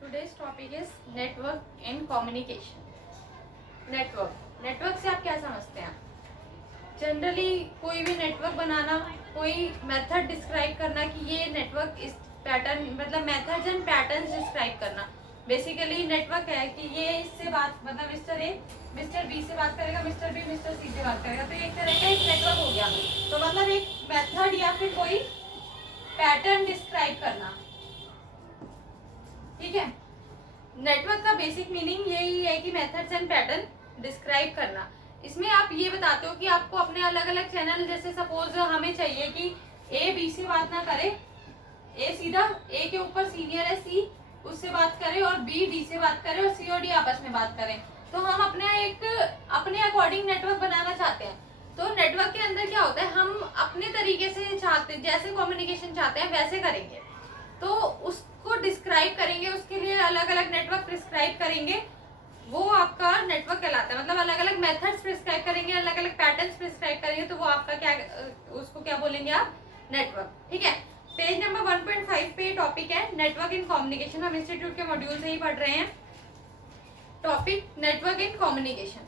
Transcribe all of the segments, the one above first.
Today's topic is network and communication. Network से आप क्या समझते हैं? जनरली कोई भी नेटवर्क बनाना, कोई मेथड डिस्क्राइब करना कि ये नेटवर्क इस पैटर्न, मतलब मेथड्स एंड पैटर्न्स डिस्क्राइब करना। बेसिकली नेटवर्क है कि ये इससे बात, मतलब मिस्टर ए मिस्टर बी से बात करेगा, मिस्टर बी मिस्टर सी से बात करेगा, तो एक तरह का एक नेटवर्क हो गया। तो मतलब एक मेथड या फिर कोई पैटर्न डिस्क्राइब करना, ठीक है। नेटवर्क का बेसिक मीनिंग यही है कि मेथड्स एंड पैटर्न डिस्क्राइब करना। इसमें आप ये बताते हो कि आपको अपने अलग अलग चैनल, जैसे सपोज हमें चाहिए कि ए बी से बात ना करे, ए सीधा ए के ऊपर सीनियर है सी, उससे बात करे, और बी डी से बात करे, और सी और डी आपस में बात करें। तो हम अपने अकॉर्डिंग नेटवर्क बनाना चाहते हैं। तो नेटवर्क के अंदर क्या होता है, हम अपने तरीके से चाहते, जैसे कम्युनिकेशन चाहते हैं वैसे करेंगे। तो उसको डिस्क्राइब करेंगे, उसके लिए अलग अलग नेटवर्क प्रिस्क्राइब करेंगे, वो आपका नेटवर्क कहलाता है। मतलब अलग अलग मेथड्स प्रिस्क्राइब करेंगे, अलग अलग पैटर्न्स प्रिस्क्राइब करेंगे, तो वो आपका क्या, उसको क्या बोलेंगे आप, नेटवर्क, ठीक है। पेज नंबर 1.5 पे टॉपिक है नेटवर्क इन कम्युनिकेशन। हम इंस्टीट्यूट के मॉड्यूल से ही पढ़ रहे हैं। Topic network in communication.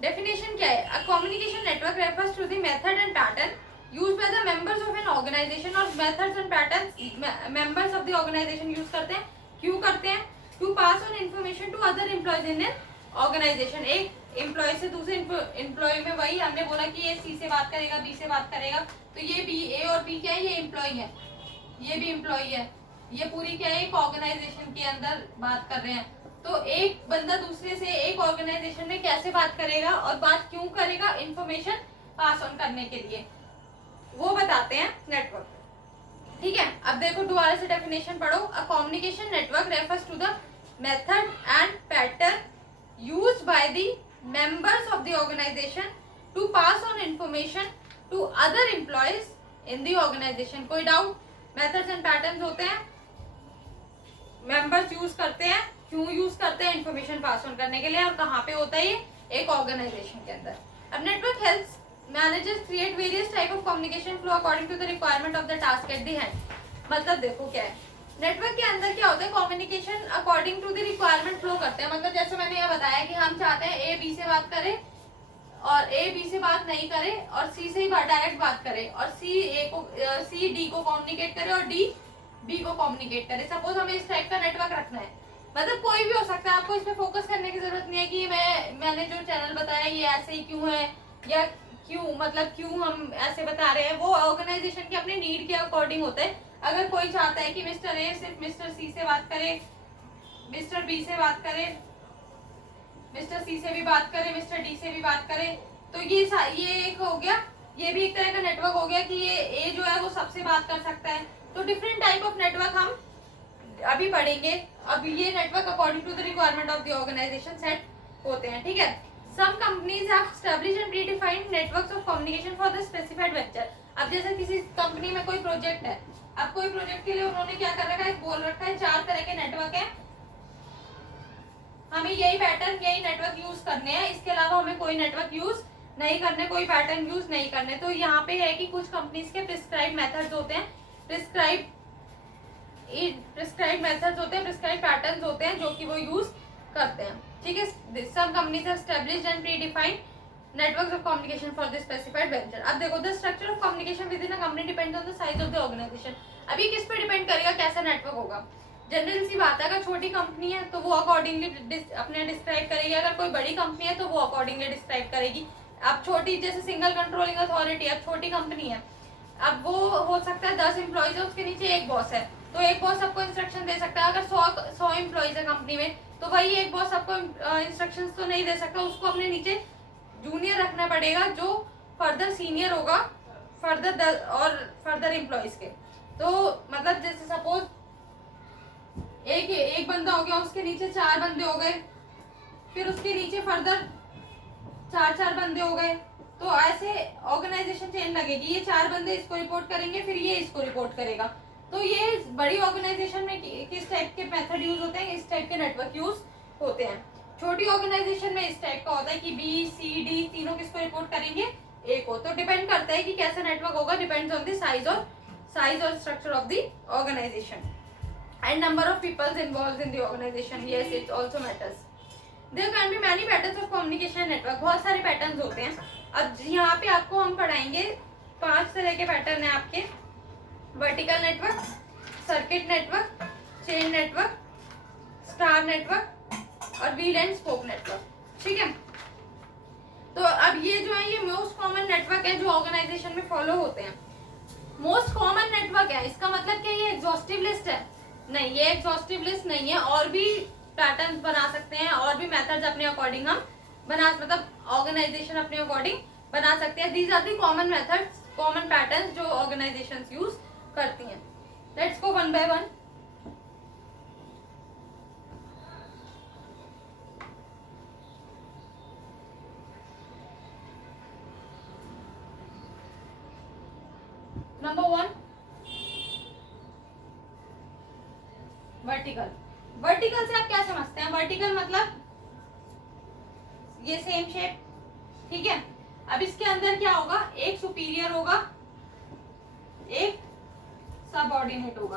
Definition क्या है? A communication network refers to the method and pattern used by the members of an organization, और methods and patterns members of the organization use करते हैं। क्यों करते हैं? to pass on information to other employees in an organization। एक employ से दूसरे employ में, वही हमने बोला कि ये सी से बात करेगा, बी से बात करेगा, तो ये बी, ए और बी क्या है, ये एम्प्लॉय है, ये भी एम्प्लॉय है, ये पूरी क्या है, एक ऑर्गेनाइजेशन के अंदर बात कर रहे हैं। तो एक बंदा दूसरे से एक ऑर्गेनाइजेशन में कैसे बात करेगा और बात क्यों करेगा, इंफॉर्मेशन पास ऑन करने के लिए, वो बताते हैं नेटवर्क, ठीक है। अब देखो दोबारा से डेफिनेशन पढ़ो। A communication network refers to the method and pattern used by the members of the organisation to pass on information to other employees in the organisation. कोई डाउट? मेथड्स एंड पैटर्न्स होते हैं, members use करते हैं, क्यों use करते हैं, information pass on करने के लिए, और कहाँ पे होता है ये, एक ऑर्गेनाइजेशन के अंदर। अब network helps managers create various type of communication flow according to the requirement of the task at the hand। मतलब देखो क्या है, नेटवर्क के अंदर क्या होता है, communication according to the requirement flow करते हैं। मतलब जैसे मैंने ये बताया कि हम चाहते हैं ए बी से बात करे, और ए बी से बात नहीं करे, और सी से ही डायरेक्ट बात करे, और सी डी को कम्युनिकेट करे, और डी बी को कम्युनिकेट करे। सपोज हमें इस टाइप का नेटवर्क रखना है, मतलब कोई भी हो सकता है, आपको इसमें फोकस करने की जरूरत नहीं है कि मैंने जो चैनल बताया ये ऐसे ही क्यों है, या क्यों, मतलब क्यों हम ऐसे बता रहे हैं, वो ऑर्गेनाइजेशन के अपने नीड के अकॉर्डिंग होता है। अगर कोई चाहता है कि मिस्टर ए सिर्फ मिस्टर सी से बात करे, मिस्टर बी से बात करे, मिस्टर सी से भी बात करे, मिस्टर डी से भी बात करे, तो ये एक हो गया, ये भी एक तरह का नेटवर्क हो गया कि ये ए जो है वो सबसे बात कर सकता है। तो डिफरेंट टाइप ऑफ नेटवर्क हम अभी पढ़ेंगे। अब ये network according to the requirement of the organisation set होते हैं, ठीक है। Some companies have established and predefined networks of communication for the specified venture। अब जैसे किसी कंपनी में कोई प्रोजेक्ट है, अब कोई प्रोजेक्ट के लिए उन्होंने क्या कर रखा है, बोल रखा है 4 तरह के नेटवर्क हैं, हमें यही पैटर्न, यही नेटवर्क यूज करने हैं, इसके अलावा हमें कोई नेटवर्क यूज नहीं करने, कोई पैटर्न यूज नहीं करने। तो यहाँ पे है कि कुछ कंपनीज के प्रिस्क्राइब मेथड्स होते हैं, प्रिस्क्राइब मेथड्स होते हैं, प्रिस्क्राइब पैटर्न्स होते हैं जो कि वो यूज करते हैं, ठीक है। Some companies have established and predefined networks of communication for this specified venture। अब देखो, the structure of communication within a company depends on the size of the organization। अभी किस पे डिपेंड करेगा कैसा नेटवर्क होगा? जनरल सी बात है, अगर छोटी कंपनी है तो वो अकॉर्डिंगली अपने डिस्क्राइब करेगी, अगर कोई बड़ी कंपनी है तो वो अकॉर्डिंगली डिस्क्राइब करेगी। अब छोटी, जैसे सिंगल कंट्रोलिंग अथॉरिटी, अब छोटी कंपनी है, अब वो हो सकता है 10 एम्प्लॉइज है, उसके नीचे एक बॉस है, तो एक बॉस सबको इंस्ट्रक्शन दे सकता है। अगर 100 एम्प्लॉइज है कंपनी में, तो वही एक बॉस सबको इंस्ट्रक्शंस तो नहीं दे सकता, उसको अपने नीचे जूनियर रखना पड़ेगा जो फर्दर सीनियर होगा, फर्दर एम्प्लॉइज के। तो मतलब जैसे सपोज एक बंदा हो गया, उसके नीचे 4 बंदे हो गए, फिर उसके नीचे फर्दर 4 बंदे हो गए, तो ऐसे ऑर्गेनाइजेशन चेन लगेगी, ये 4 बंदे इसको रिपोर्ट करेंगे, फिर ये इसको रिपोर्ट करेगा। तो ये बड़ी ऑर्गेनाइजेशन में किस टाइप के मेथड यूज होते हैं, इस टाइप के नेटवर्क यूज होते हैं। छोटी ऑर्गेनाइजेशन में इस टाइप का होता है कि बी सी डी तीनों किसको रिपोर्ट करेंगे, ए को। तो डिपेंड करता है कि कैसा नेटवर्क होगा, डिपेंड्स ऑन द साइज और structure of the organisation. and number of people involved in the organization. Yes, it also matters. There can be many patterns of communication network. बहुत सारे पैटर्न्स होते हैं. अब यहाँ पे आपको हम पढ़ाएंगे 5 तरह के पैटर्न है आपके. Vertical network, circuit network, chain network, star network और व्हील एंड स्पोक नेटवर्क. ठीक है. तो अब ये जो है ये मोस्ट कॉमन नेटवर्क है जो ऑर्गेनाइजेशन में फॉलो होते हैं. मोस्ट कॉमन नेटवर्क है, इसका मतलब क्या ये एग्जॉस्टिव लिस्ट है? नहीं, ये एग्जॉस्टिव लिस्ट नहीं है. और भी पैटर्न्स बना सकते हैं, और भी मेथड्स अपने अकॉर्डिंग हम बना, मतलब ऑर्गेनाइजेशन अपने अकॉर्डिंग बना सकते हैं. These are the common methods, common patterns जो ऑर्गेनाइजेशंस यूज करती हैं. Let's go one by one. Number 1, vertical. Vertical से आप क्या समझते हैं? वर्टिकल मतलब ये सेम शेप. ठीक है. अब इसके अंदर क्या होगा? एक सुपीरियर होगा, एक सबऑर्डिनेट होगा.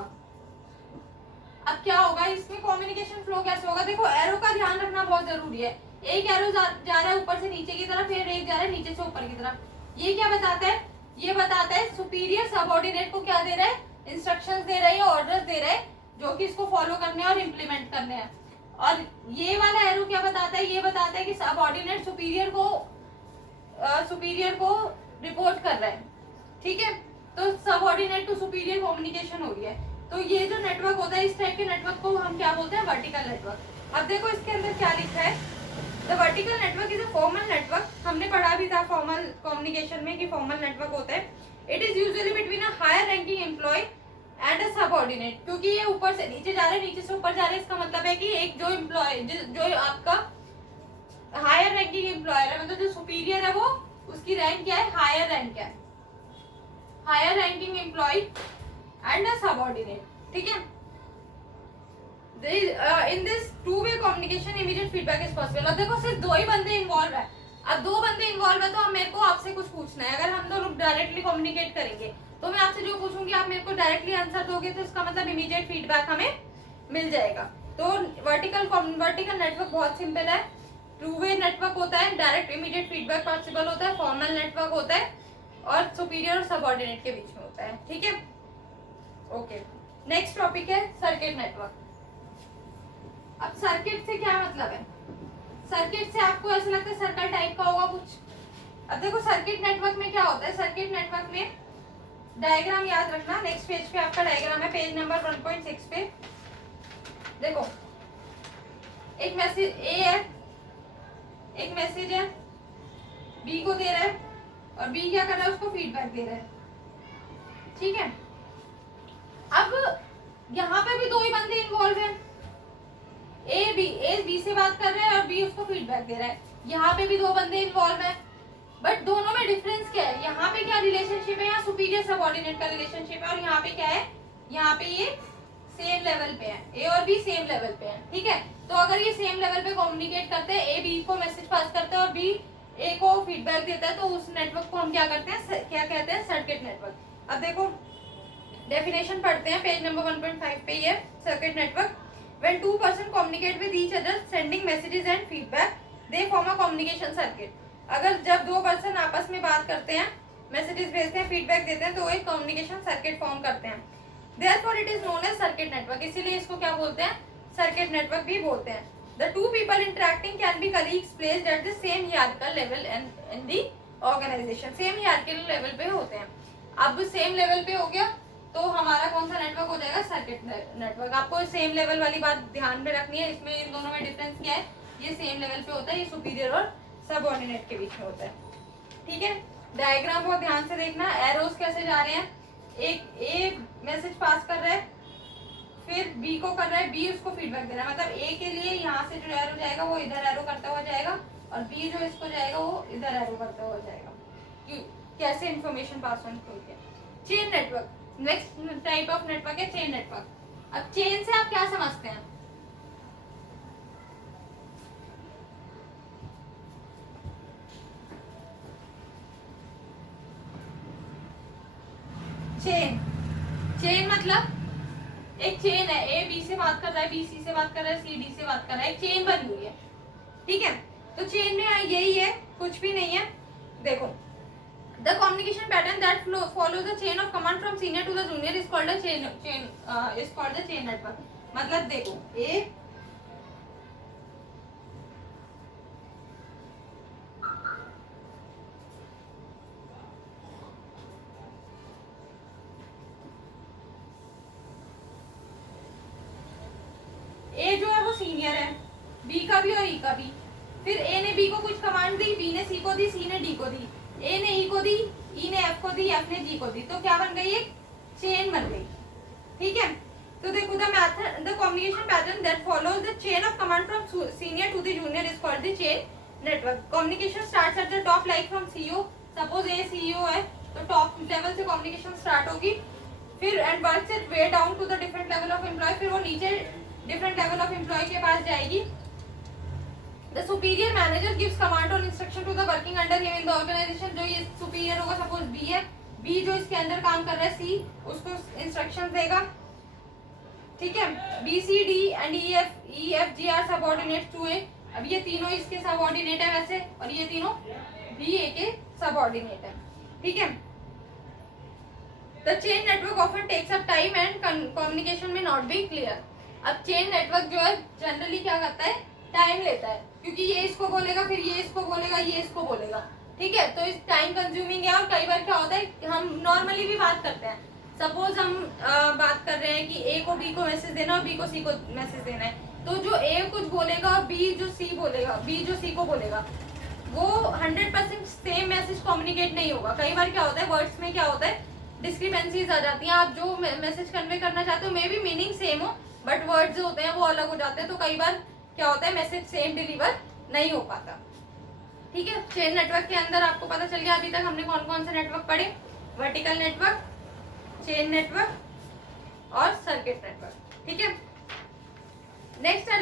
अब क्या होगा इसमें? कम्युनिकेशन फ्लो कैसे होगा? देखो, एरो का ध्यान रखना बहुत जरूरी है. एक एरो जा रहा है ऊपर से नीचे की तरफ, फिर एक जा रहा है नीचे से ऊपर की तरफ. ये क्या बताता है? ये बताता है सुपीरियर सबऑर्डिनेट को क्या दे रहा है? इंस्ट्रक्शंस दे रहा है, ऑर्डर्स दे रहा है जो कि इसको फॉलो करने और इम्प्लीमेंट करने हैं. और ये वाला एरो क्या बताता है? ये बताता है कि सबऑर्डिनेट सुपीरियर को रिपोर्ट कर रहा है. ठीक है. तो सबऑर्डिनेट टू सुपीरियर कम्युनिकेशन हो रही है. तो ये जो नेटवर्क होता है, इस टाइप के नेटवर्क को हम क्या बोलते हैं? Vertical network. अब देखो इसके अंदर क्या लिखा है. The vertical network is a formal network. हमने पढ़ा भी था फॉर्मल कम्युनिकेशन में कि फॉर्मल नेटवर्क होता है. It is usually between a higher ranking employ and a subordinate. क्योंकि ये ऊपर से नीचे जा रहा है, नीचे से ऊपर जा रहा है, इसका मतलब है कि एक जो एम्प्लॉय, जो आपका हायर रैंकिंग एम्प्लॉयर है, मतलब जो सुपीरियर है, वो उसकी रैंक क्या है? हायर रैंक है. Higher ranking employ and a subordinate. ठीक है. In this two way communication immediate feedback is possible. अब देखो सिर्फ 2 ही बंदे इन्वॉल्व है. अब 2 बंदे इन्वॉल्व है तो अब मेरे को आपसे कुछ पूछना है. अगर हम दोनों डायरेक्टली कम्युनिकेट करेंगे तो मैं आपसे जो पूछूंगी आप मेरे को डायरेक्टली आंसर दोगे, तो इसका मतलब इमीडिएट फीडबैक हमें मिल जाएगा. तो वर्टिकल नेटवर्क बहुत सिंपल है. टू वे नेटवर्क होता है, डायरेक्ट इमीडिएट फीडबैक पॉसिबल होता है, फॉर्मल नेटवर्क होता है और सुपीरियर और सबऑर्डिनेट के बीच में होता है. ठीक है. ओके. नेक्स्ट टॉपिक है सर्किट नेटवर्क. अब सर्किट से क्या मतलब है? सर्किट से आपको ऐसा लगता है सर्कल टाइप का होगा कुछ. अब देखो सर्किट नेटवर्क में क्या होता है? सर्किट नेटवर्क में डायग्राम याद रखना. नेक्स्ट पेज पे आपका डायग्राम है, पेज नंबर 1.6 पे. देखो, एक मैसेज ए है, एक मैसेज है, बी को दे रहा है और बी क्या कर रहा है? उसको फीडबैक दे रहा है. ठीक है. अब यहाँ पे भी 2 ही बंदे इन्वॉल्व हैं. ए बी से बात कर रहा है और बी उसको फीडबैक दे रहा है. यहाँ पे भी 2 बंदे इन्वॉल्व हैं. बट दोनों में डिफरेंस क्या है? यहाँ पे क्या रिलेशनशिप है? यहाँ सुपीरियर सबऑर्डिनेट का रिलेशनशिप है. और यहाँ पे क्या है? यहाँ पे ये सेम लेवल पे है. ए और बी सेम लेवल पे है. ठीक है. तो अगर ये सेम लेवल पे कम्युनिकेट करते हैं, ए बी को मैसेज पास करता है और बी ए को फीडबैक देता है, तो उस नेटवर्क को हम क्या करते हैं? क्या कहते हैं? Circuit network. अब देखो डेफिनेशन पढ़ते हैं, पेज नंबर 1.5 पे. ये circuit network, when 2 person communicate with each other sending messages and feedback, they form a communication circuit. अगर जब 2 पर्सन आपस में बात करते हैं, मैसेजेस भेजते हैं, फीडबैक देते हैं, तो वो एक कम्युनिकेशन सर्किट फॉर्म करते हैं. Therefore it is known as circuit network. इसीलिए इसको क्या बोलते हैं? सर्किट नेटवर्क भी बोलते हैं. The 2 people interacting can be colleagues placed at the same hierarchical level in the organization. Same hierarchical level पे होते हैं. अब सेम लेवल पे हो गया तो हमारा कौन सा नेटवर्क हो जाएगा? Circuit network. आपको सेम लेवल वाली बात ध्यान में रखनी है. इसमें इन दोनों में डिफरेंस क्या है? ये सेम लेवल पे होता है, ये सुपीरियर और सबऑर्डिनेट के बीच में होता है. ठीक है. डायग्राम बहुत ध्यान से देखना. एरोस कैसे जा रहे हैं? एक ए मैसेज पास कर रहा है, फिर बी को कर रहा है, बी उसको फीडबैक दे रहा है. मतलब ए के लिए यहाँ से जो एरो जाएगा वो इधर एरो करता हुआ जाएगा और बी जो इसको जाएगा वो इधर एरो करता हुआ जाएगा. कैसे इन्फॉर्मेशन पास ऑन होती है? Chain network. Next type of network है चेन नेटवर्क. अब चेन से आप क्या समझते हैं? चेन मतलब एक चेन है, ए बी से बात कर रहा है, बी सी से बात कर रहा है, सी डी से बात कर रहा है, एक चेन बनी हुई है, ठीक है। तो चेन में यही है, कुछ भी नहीं है। देखो, the communication pattern that follows the chain of command from senior to the junior is called a chain network। मतलब देखो, ए जो है वो सीनियर है, बी का भी और ई का भी। फिर ए ने बी को कुछ कमांड दी, बी ने सी को दी, सी ने डी को दी, ए ने ई को दी, ई ने एफ को दी, एफ ने जी को दी। तो क्या बन गई, एक चेन बन गई, ठीक है। तो देखो, the method the communication pattern that follows the chain of command from senior to the junior is called the chain network. Communication starts at the top like from CEO. Suppose a CEO है तो top level से communication start होगी, फिर and works it way down to the different level of employ. फिर वो नीचे different level of employ के पास जाएगी। The superior manager gives command or instruction to the working under him in the organization। जो ये superior होगा, suppose B है, B जो इसके अंदर काम कर रहा है सी, उसको इंस्ट्रक्शन देगा, ठीक है। B C D and E F G are subordinate to A. अब ये तीनों इसके सबऑर्डिनेट है वैसे, और ये तीनों बी ए के सबऑर्डिनेट है, ठीक है। The chain network often takes up time and communication may not be clear। अब चेन नेटवर्क जो है जनरली क्या करता है, टाइम लेता है, क्योंकि ये इसको बोलेगा, फिर ये इसको बोलेगा, ये इसको बोलेगा, ठीक है। तो इस टाइम कंज्यूमिंग है। और कई बार क्या होता है, हम नॉर्मली भी बात करते हैं, सपोज हम बात कर रहे हैं कि ए को बी को मैसेज देना और बी को सी को मैसेज देना है, तो जो ए कुछ बोलेगा और बी जो सी बोलेगा, बी जो सी को बोलेगा, वो 100% सेम मैसेज कम्युनिकेट नहीं होगा। कई बार क्या होता है, वर्ड्स में क्या होता है, डिस्क्रिपेंसीज आ जाती हैं। आप जो मैसेज कन्वे करना चाहते हो मे बी मीनिंग सेम हो, बट वर्ड्स जो होते हैं वो अलग हो जाते हैं। तो कई बार क्या होता है, मैसेज सेम डिलीवर नहीं हो पाता, ठीक है। चेन नेटवर्क के अंदर आपको पता चल गया अभी तक हमने कौन कौन से नेटवर्क पढ़े, वर्टिकल नेटवर्क, चेन नेटवर्क और सर्किट नेटवर्क, ठीक है। नेक्स्ट है